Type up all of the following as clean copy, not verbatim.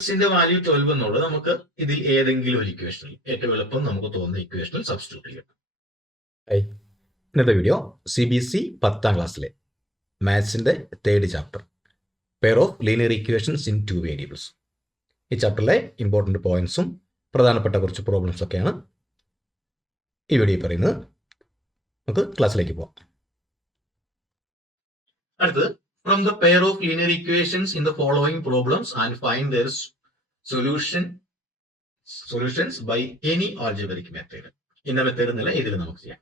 ന്റെ വാല്യൂ 12 എന്നുള്ളത് നമുക്ക് ഇതിൽ ഏതെങ്കിലും ഒരു ഇക്വേഷനിൽ ഏറ്റവും എളുപ്പം നമുക്ക് തോന്നുന്ന ഇക്വേഷനിൽ സബ്സ്റ്റിറ്റ്യൂട്ട് ചെയ്യാം. ഇന്നത്തെ വീഡിയോ CBSE 10ാം ക്ലാസ്സിലെ മാത്സിന്റെ 3rd chapter pair of linear equations in 2 variables. ഈ ചാപ്റ്ററിലെ ഇമ്പോർട്ടൻറ്റ് പോയിന്റ്സും പ്രധാനപ്പെട്ട കുറച്ച് പ്രോബ്ലംസ് ഒക്കെയാണ് ഈ വീഡിയോ പറയുന്നത്. നമുക്ക് ക്ലാസ്സിലേക്ക് പോകാം. അടുത്തത് from the pair of linear equations in the following problems and find their solutions by any algebraic method. ഇന്ന മെത്തേഡ് എന്നല്ല ഇതിൽ നമുക്ക് ചെയ്യാം.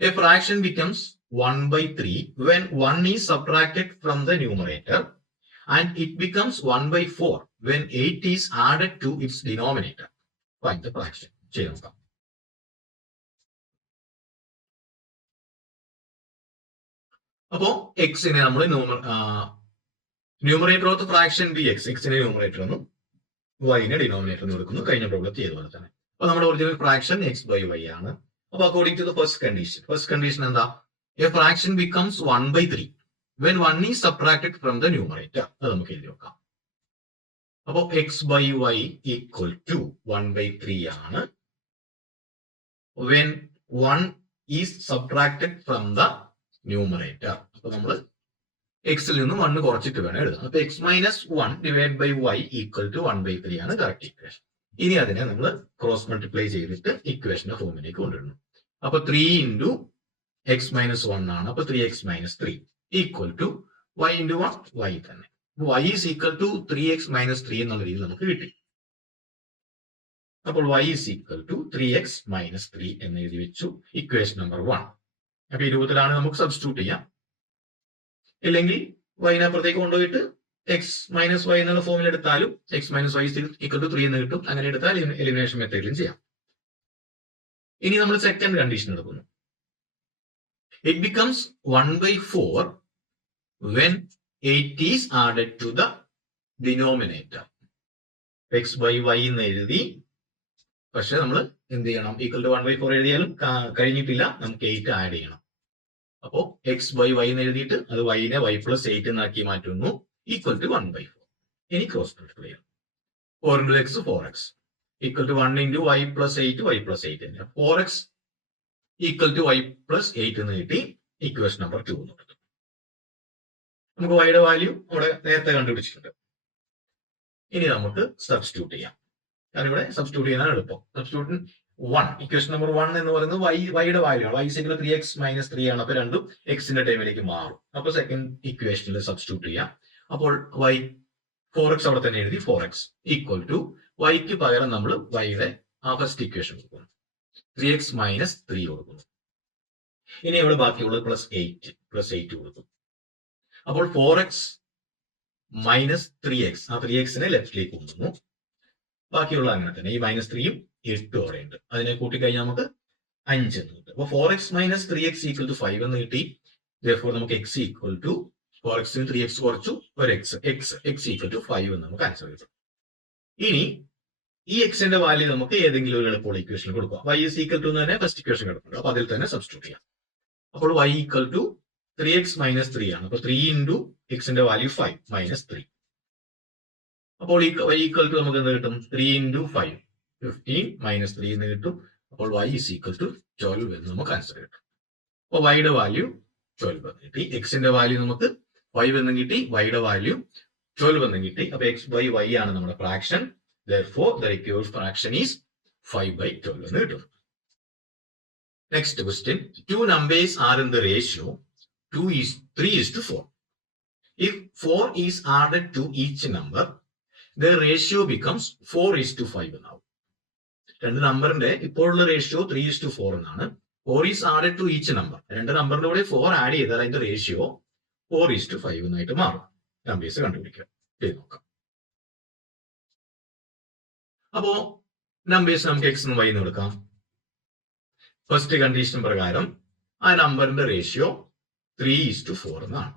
A fraction becomes 1/3 when 1 is subtracted from the numerator and it becomes 1/4 when 8 is added to its denominator. Find the fraction. ചെയ്ത് നോക്കാം. അപ്പോ എക്സിനെ നമ്മൾ ന്യൂമറേറ്റർ ഓഫ് ഫ്രാക്ഷൻ ബി എക്സിനെ ന്യൂമറേറ്റർ എന്നും വൈനെ ഡിനോമിനേറ്റർ എന്ന് കൊടുക്കുന്നു. കഴിഞ്ഞ പ്രോബ്ലത്തിൽ ചെയ്തപോലെ തന്നെ. അപ്പൊ നമ്മുടെ ഒറിജിനൽ ഫ്രാക്ഷൻ x/y ആണ്. അപ്പൊ according to the first condition എന്താ? A fraction becomes 1/3 when 1 is subtracted from the numerator. അത് നമുക്ക് എഴുതി നോക്കാം. അപ്പോ x/y equal to 1/3 ആണ് when 1 is subtracted from the numerator. അപ്പൊ നമ്മൾ എക്സിൽ നിന്നും 1 കുറച്ചിട്ട് വേണം എഴുതാം. അപ്പൊ x - 1 divide by y equal to 1/3 ആണ് കറക്റ്റ് ഇക്വേഷൻ. ഇനി അതിനെ നമ്മൾ ക്രോസ് മൾട്ടിപ്ലൈ ചെയ്തിട്ട് ഇക്വേഷന്റെ ഫോമിലേക്ക് കൊണ്ടുവരുന്നു. അപ്പൊ 3 ഇൻറ്റു x - 1 ആണ്. അപ്പൊ 3x - 3 equal to y into 1 y തന്നെ. y is equal to 3x - 3 എന്നുള്ള രീതിയിൽ നമുക്ക് കിട്ടി. അപ്പോൾ y is equal to 3x - 3 എന്ന് എഴുതി വെച്ചു ഇക്വേഷൻ നമ്പർ 1. അപ്പൊ ഈ രൂപത്തിലാണ് നമുക്ക് സബ്സ്റ്റിറ്റ്യൂട്ട് ചെയ്യാം. ഇല്ലെങ്കിൽ വൈനപ്പുറത്തേക്ക് കൊണ്ടുപോയിട്ട് എക്സ് മൈനസ് വൈ എന്നുള്ള ഫോമിൽ എടുത്താലും x - y ഈക്വൽ ടു 3 എന്ന് കിട്ടും. അങ്ങനെ എടുത്താൽ എലിമിനേഷൻ മെത്തേഡിലും ചെയ്യാം. ഇനി നമ്മൾ സെക്കൻഡ് കണ്ടീഷൻ എടുക്കുന്നു. It becomes 1/4 when 8 is added to the denominator. x/y എന്ന് എഴുതി. പക്ഷെ നമ്മൾ എന്ത് ചെയ്യണം? ഈക്വൽ ടു 1/4 എഴുതിയാലും കഴിഞ്ഞിട്ടില്ല, നമുക്ക് 8 ആഡ് ചെയ്യണം. അപ്പോ x/y എന്ന് എഴുതിയിട്ട് അത് y-നെ y + 8 എന്നാക്കി മാറ്റുന്നു. Equal to 1/4. ഇനി ക്രോസ് മൾട്ടിപ്ലൈ ചെയ്യാം. 4 × x 4x equal to 1 × y + 8 y + 8 തന്നെ. 4x ഈക്വൽ ടു y + 8 എന്ന് കിട്ടി. ഇക്വേഷൻ നമ്പർ 2 എന്ന് കൊടുത്തു. നമുക്ക് y-യുടെ വാല്യൂ അവിടെ നേരത്തെ കണ്ടുപിടിച്ചിട്ടുണ്ട്. ഇനി നമുക്ക് സബ്സ്റ്റിറ്റ്യൂട്ട് ചെയ്യാം. കാരണം ഇവിടെ സബ്സ്റ്റിറ്റ്യൂട്ട് ചെയ്യാനാണ് എളുപ്പം. സബ്സ്റ്റിറ്റ്യൂട്ട് 1 ഇക്വേഷൻ നമ്പർ 1 എന്ന് പറയുന്നത് y-യുടെ വാല്യൂ ആണ്. y = 3x - 3 ആണ്. അപ്പൊ രണ്ടും എക്സിന്റെ ടൈമിലേക്ക് മാറും. അപ്പൊ സെക്കൻഡ് ഇക്വേഷനിൽ സബ്സ്റ്റിറ്റ്യൂട്ട് ചെയ്യാം. അപ്പോൾ y 4x അവിടെ തന്നെ എഴുതി. 4x ഈക്വൽ ടു y-ക്ക് പകരം നമ്മൾ y-യുടെ ആ ഫസ്റ്റ് ഇക്വേഷൻ കൊടുക്കുന്നു. 3x - 3 കൊടുക്കുന്നു. ഇനി അവിടെ ബാക്കിയുള്ളത് +8 കൊടുക്കും. അപ്പോൾ 4x - 3x ആ 3x-നെ ലെഫ്റ്റിലേക്ക് കൊണ്ടുവന്നു. ബാക്കിയുള്ള അങ്ങനെ തന്നെ. ഈ -3യും 8 അവിടെ ഉണ്ട്. അതിനെ കൂട്ടിക്കഴിഞ്ഞാൽ നമുക്ക് 5 എന്ന് കിട്ടും. അപ്പൊ 4x - 3x ഈക്വൽ ടു 5 എന്ന് കിട്ടി. therefore നമുക്ക് x ഈക്വൽ ടു 4x ന് 3x കുറച്ചു ഒരു x ഈക്വൽ ടു 5 എന്ന് നമുക്ക് ആൻസർ കിട്ടും. ഇനി ഈ എക്സിന്റെ വാല്യൂ നമുക്ക് ഏതെങ്കിലും ഒരു എളുപ്പമുള്ള ഇക്വേഷൻ കൊടുക്കാം. y ഈസ് ഈക്വൽ ടു തന്നെ ഫസ്റ്റ് ഇക്വേഷൻ കിടക്കുന്നുണ്ട്. അപ്പൊ അതിൽ തന്നെ സബ്സ്റ്റിറ്റ്യൂട്ട് ചെയ്യാം. അപ്പോൾ y ഈക്വൽ ടു 3x - 3 ആണ്. അപ്പൊ 3 ഇൻറ്റു എക്സിന്റെ വാല്യൂ 5 - 3. അപ്പോൾ y ഈക്വൽ ടു നമുക്ക് എന്ത് കിട്ടും? 3 ഇൻറ്റു 5 15 - 3 എന്ന് കിട്ടും. അപ്പോൾ y ഈസ് ഈക്വൽ ടു 12 എന്ന് നമുക്ക് ആൻസർ കിട്ടും. അപ്പോൾ y-യുടെ വാല്യൂ 12 എന്ന് കിട്ടി. എക്സിന്റെ വാല്യൂ നമുക്ക് 5 എന്നും കിട്ടി. y-യുടെ വാല്യൂ 12 എന്നും കിട്ടി. അപ്പൊ x/y ആണ് നമ്മുടെ fraction. therefore the required fraction is 5/12 എന്ന് കിട്ടും. Next question. 2 numbers are in the ratio 3:4. If 4 is added to each number, the ratio becomes 4:5 എന്നാവും. രണ്ട് നമ്പറിന്റെ ഇപ്പോഴുള്ള റേഷ്യോ 3:4 എന്നാണ്. 4 is added to each number. രണ്ട് നമ്പറിന്റെ കൂടെ 4 ആഡ് ചെയ്താൽ അതിന്റെ റേഷ്യോ 4:5 എന്നായിട്ട് മാറും. നമ്പേഴ്സ് കണ്ടുപിടിക്കുക. നോക്കാം. അപ്പോ നമ്പേഴ്സ് നമുക്ക് x എന്നും y എന്ന് എടുക്കാം. ഫസ്റ്റ് കണ്ടീഷൻ പ്രകാരം ആ നമ്പറിന്റെ റേഷ്യോ 3:4 എന്നാണ്.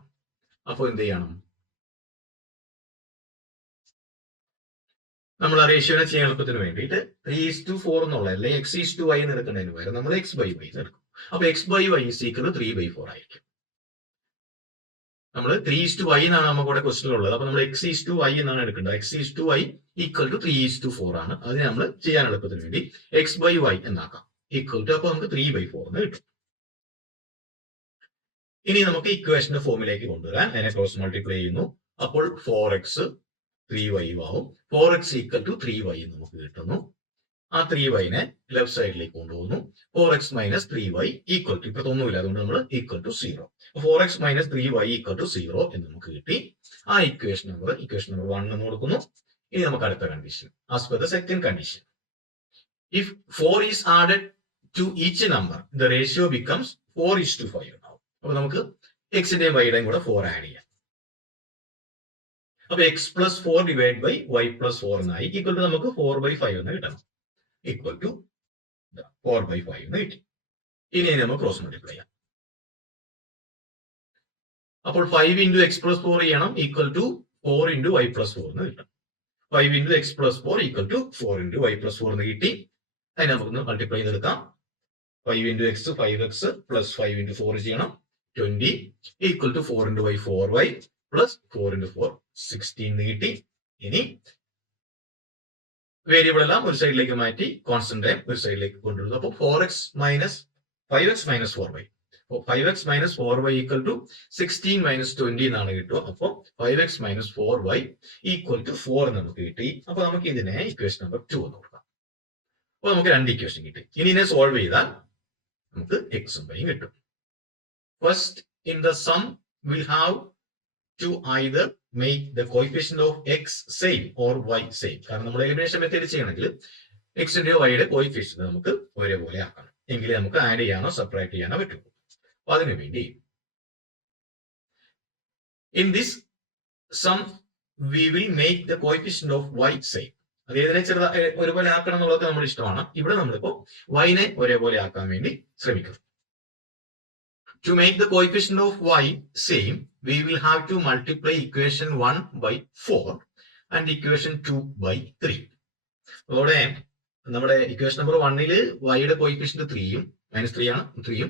അപ്പോൾ എന്ത് ചെയ്യണം? നമ്മൾ ആ റേഷ്യോനെ ചെയ്യാൻ എളുപ്പത്തിന് വേണ്ടിയിട്ട് 3:4 എന്നുള്ള അല്ലെങ്കിൽ x:y എന്ന് എടുക്കുന്നതിന് പകരം നമ്മൾ x/y എന്ന് എടുക്കും. അപ്പൊ x/y ഈസ് ഈക്വൽ ടു 3/4 ആയിരിക്കും. നമ്മൾ 3:y എന്നാണ് നമുക്ക് ഇവിടെ ക്വസ്റ്റ്യൻ ഉള്ളത്. അപ്പൊ നമ്മൾ x:y എന്നാണ് എടുക്കേണ്ടത്. x:y ഈക്വൽ ടു 3:4 ആണ്. അതിനെ നമ്മൾ ചെയ്യാൻ എളുപ്പത്തിന് വേണ്ടി x/y എന്നാക്കാം. ഈക്വൽ ടു അപ്പൊ നമുക്ക് 3/4 എന്ന് കിട്ടും. ഇനി നമുക്ക് ഇക്വേഷന്റെ ഫോമിലേക്ക് കൊണ്ടുവരാൻ അതിനെ ക്രോസ് മൾട്ടിപ്ലൈ ചെയ്യുന്നു. അപ്പോൾ 4x 3y ആവും. 4x ഈക്വൽ ടു 3y നമുക്ക് കിട്ടുന്നു. ആ 3y-നെ ലെഫ്റ്റ് സൈഡിലേക്ക് കൊണ്ടുപോകുന്നു. 4x minus 3y equal to ഇപ്പത്തൊന്നുമില്ല, അതുകൊണ്ട് നമ്മൾ equal to 0. 4x minus 3y equal to 0 എന്ന് നമുക്ക് കിട്ടി. ആ ഇക്വേഷൻ നമ്പർ 1 എന്ന് കൊടുക്കുന്നു. ഇനി നമുക്ക് അടുത്ത condition. As per the second condition, if 4 is added to each number the ratio becomes 4:5 എന്നാവും. അപ്പൊ നമുക്ക് എക്സിന്റെയും വൈയുടെയും കൂടെ 4 ആഡ് ചെയ്യാം. അപ്പൊ x plus 4 divide by y plus 4 എന്നായി. ഈക്വൽ ടു നമുക്ക് 4/5 എന്ന് കിട്ടണം. ഈക്വൽ ടു 4/5 എന്ന് കിട്ടി. ഇനി നമുക്ക് ക്രോസ് മൾട്ടിപ്ലൈ ചെയ്യാം. അപ്പോൾ 5 ഇൻറ്റു എക്സ് പ്ലസ് 4 ചെയ്യണം. Equal to 4 into y plus 4 എന്ന് കിട്ടും. 5 into x plus 4 equal to 4 into y plus 4 എന്ന് കിട്ടി. അതിനെ നമുക്കൊന്ന് മൾട്ടിപ്ലൈ ചെയ്തെടുക്കാം. 5 into X 5x plus 5 into 4 ചെയ്യണം. 20 equal to 4 into y 4y plus 4 into 4 16 എന്ന് കിട്ടി. ഇനി വേരിയബിൾ എല്ലാം ഒരു സൈഡിലേക്ക് മാറ്റി കോൺസ്റ്റന്റ് ടൈം ഒരു സൈഡിലേക്ക് കൊണ്ടുവരുന്നു. അപ്പോൾ 5x minus 4y 5x minus 4y equal to 16 minus 20 എന്നാണ് കിട്ടുക. അപ്പോൾ 5x minus 4y equal to 4 നമുക്ക് കിട്ടി. അപ്പൊ നമുക്ക് ഇതിനെ ഇക്വേഷൻ നമ്പർ 2 എന്ന് കൊടുക്കാം. അപ്പൊ നമുക്ക് 2 ഇക്വേഷൻ കിട്ടി. ഇനി ഇതിനെ സോൾവ് ചെയ്താൽ നമുക്ക് എക്സും വൈയും കിട്ടും. First in the sum will have to either make the coefficient of x same or y same. കാരണം നമ്മൾ എലിമിനേഷൻ മെത്തേഡ് ചെയ്യണമെങ്കിൽ എക്സിന്റെയോ വൈയുടെ കോയിഫിഷ്യന്റ് നമുക്ക് ഒരേപോലെ ആക്കണം. എങ്കിലേ നമുക്ക് ആഡ് ചെയ്യാനോ സബ്ട്രാക്ട് ചെയ്യാനോ പറ്റുള്ളൂ. അപ്പൊ അതിനു വേണ്ടി in this sum we will make the coefficient of y same. അത് ഏതിനെ ഒരുപോലെ ആക്കണം എന്നുള്ളതൊക്കെ നമ്മുടെ ഇഷ്ടമാണ്. ഇവിടെ നമ്മളിപ്പോ y-നെ ഒരേപോലെ ആക്കാൻ വേണ്ടി ശ്രമിക്കും. To make the coefficient of y same, we will have to multiply equation 1 by 4 and equation 2 by 3. അതോടെ നമ്മുടെ ഇക്വേഷൻ നമ്പർ 1-ല് വൈയുടെ കോയിഫിഷ്യന്റ് 3-ഉം -3 ആണ് 3-ഉം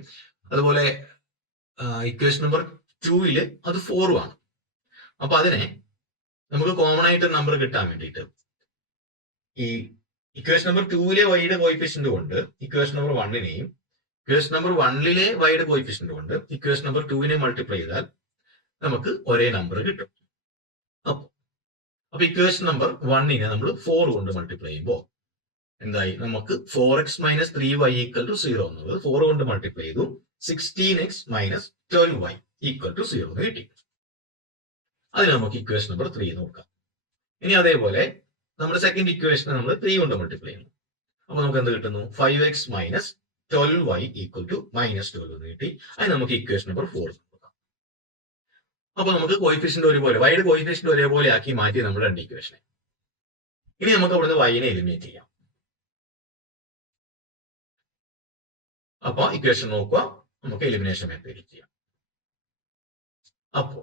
അതുപോലെ ഇക്വേഷൻ നമ്പർ 2-ല് അത് 4-ഉം ആണ്. അപ്പൊ അതിനെ നമുക്ക് കോമൺ ആയിട്ട് നമ്പർ കിട്ടാൻ വേണ്ടിയിട്ട് ഈ ഇക്വേഷൻ നമ്പർ 2-ലെ വൈയുടെ കോയിഫിഷ്യന്റ് കൊണ്ട് ഇക്വേഷൻ നമ്പർ 1-നെയും ഇക്വേഷൻ നമ്പർ 1-ലെ വൈയുടെ കോയിഫിഷ്യന്റ് കൊണ്ട് ഇക്വേഷൻ നമ്പർ 2-നെ മൾട്ടിപ്ലൈ ചെയ്താൽ നമുക്ക് ഒരേ നമ്പർ കിട്ടും. അപ്പൊ ഇക്വേഷൻ നമ്പർ 1-നെ നമ്മൾ 4 കൊണ്ട് മൾട്ടിപ്ലൈ ചെയ്യുമ്പോൾ എന്തായി? നമുക്ക് 4x minus 3y equal to 0 എന്നുള്ളത് 4 കൊണ്ട് മൾട്ടിപ്ലൈ ചെയ്തു. 16x minus 12y equal to 0 എന്ന് കിട്ടി. അതിന് നമുക്ക് ഇക്വേഷൻ നമ്പർ 3 എന്ന് നോക്കാം. ഇനി അതേപോലെ നമ്മുടെ സെക്കൻഡ് ഇക്വേഷനെ നമ്മൾ 3 കൊണ്ട് മൾട്ടിപ്ലൈ ചെയ്യുന്നു. അപ്പൊ നമുക്ക് എന്ത് കിട്ടുന്നു? 5x minus 12y equal to -12 എന്ന് കിട്ടി. അതിന് നമുക്ക് ഇക്വേഷൻ നമ്പർ 4 നോക്കാം. അപ്പൊ നമുക്ക് കോയിഫിഷ്യന്റ് ഒരുപോലെ വൈയുടെ കോയിഫിഷ്യന്റ് ഒരേപോലെ ആക്കി മാറ്റി നമ്മൾ 2 ഇക്വേഷനെ. ഇനി നമുക്ക് അവിടുന്ന് വൈനെ എലിമിനേറ്റ് ചെയ്യാം. അപ്പൊ ഇക്വേഷൻ നോക്കുക, നമുക്ക് എലിമിനേഷൻ മെത്തേഡ് ചെയ്യാം. അപ്പോ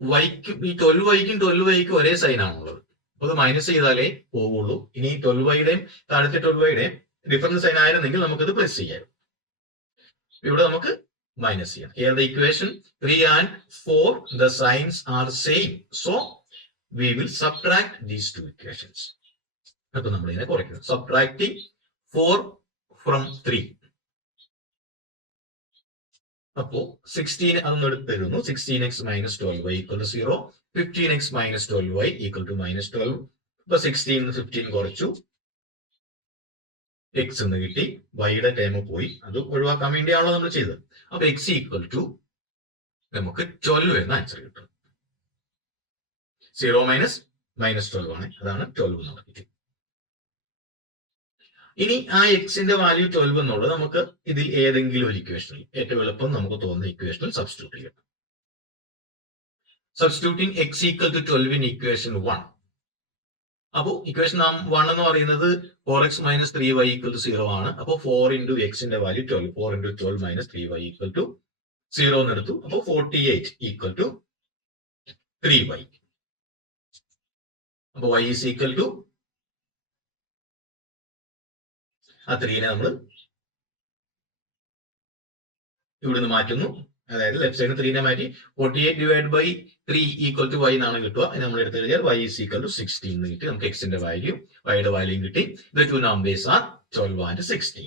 വൈക്കും ഈ 12y-ക്കും 12y-ക്കും ഒരേ സൈൻ ആണുള്ളത്. അപ്പൊ അത് മൈനസ് ചെയ്താലേ പോവുള്ളൂ. ഇനി 12y-യുടെയും താഴത്തെ 12y-യുടെയും ഡിഫറൻസ് സൈൻ ആയിരുന്നെങ്കിൽ നമുക്കത് പ്ലസ് ചെയ്യാം. ഇവിടെ നമുക്ക് മൈനസ് ചെയ്യാം. Here the equation 3 and 4 the signs are same, so we will subtract these two equations. അപ്പൊ നമ്മൾ ഇതിനെ കുറയ്ക്കുന്നു. Subtracting 4 from 3. അപ്പോ 16 അതൊന്നും എടുത്ത് തരുന്നു. 16x minus 12y equal to 0. 15x minus 12y equal to -12. അപ്പൊ 16 15 കുറച്ചു, x എന്ന് കിട്ടി. വൈയുടെ ടൈം പോയി, അത് ഒഴിവാക്കാൻ വേണ്ടിയാണല്ലോ നമ്മൾ ചെയ്തത്. അപ്പൊ x ഈക്വൽ ടു നമുക്ക് 12 എന്ന ആൻസർ കിട്ടും. 0 മൈനസ് -12 ആണ്, അതാണ് 12 എന്നുള്ളത് കിട്ടി. ഇനി ആ എക്സിന്റെ വാല്യൂ 12 എന്നുള്ളത് നമുക്ക് ഇതിൽ ഏതെങ്കിലും ഒരു ഇക്വേഷനിൽ ഏറ്റവും എളുപ്പം നമുക്ക് തോന്നുന്ന ഇക്വേഷനിൽ സബ്സ്റ്റിറ്റ്യൂട്ട് ചെയ്യണം. Substituting x equal to 12 in equation 1. അപ്പോൾ ഇക്വേഷൻ 1 എന്ന് പറയുന്നത് 4x minus 3y equal to 0 ആണ്. അപ്പോൾ 4 into x ന്റെ value 12. 4 into 12 minus 3y equal to 0 എന്ന് എടുത്തു. അപ്പോൾ 48 equal to 3y. അപ്പോൾ y is equal to ആ 3-നെ നമ്മൾ ഇവിടുന്ന് മാറ്റുന്നു. അതായത് ലെഫ്റ്റ് സൈഡിന് 3 മാറ്റി 48 divide by 3 equal to y എന്നാണ് കിട്ടുക. ഇത് നമ്മൾ എടുത്ത് കഴിഞ്ഞാൽ y ഈസ് ഈക്വൽ ടു 16 എന്ന് കിട്ടി. നമുക്ക് x ന്റെ വാല്യൂ, y യുടെ വാല്യൂയും കിട്ടി. The two numbers are 12 and 16.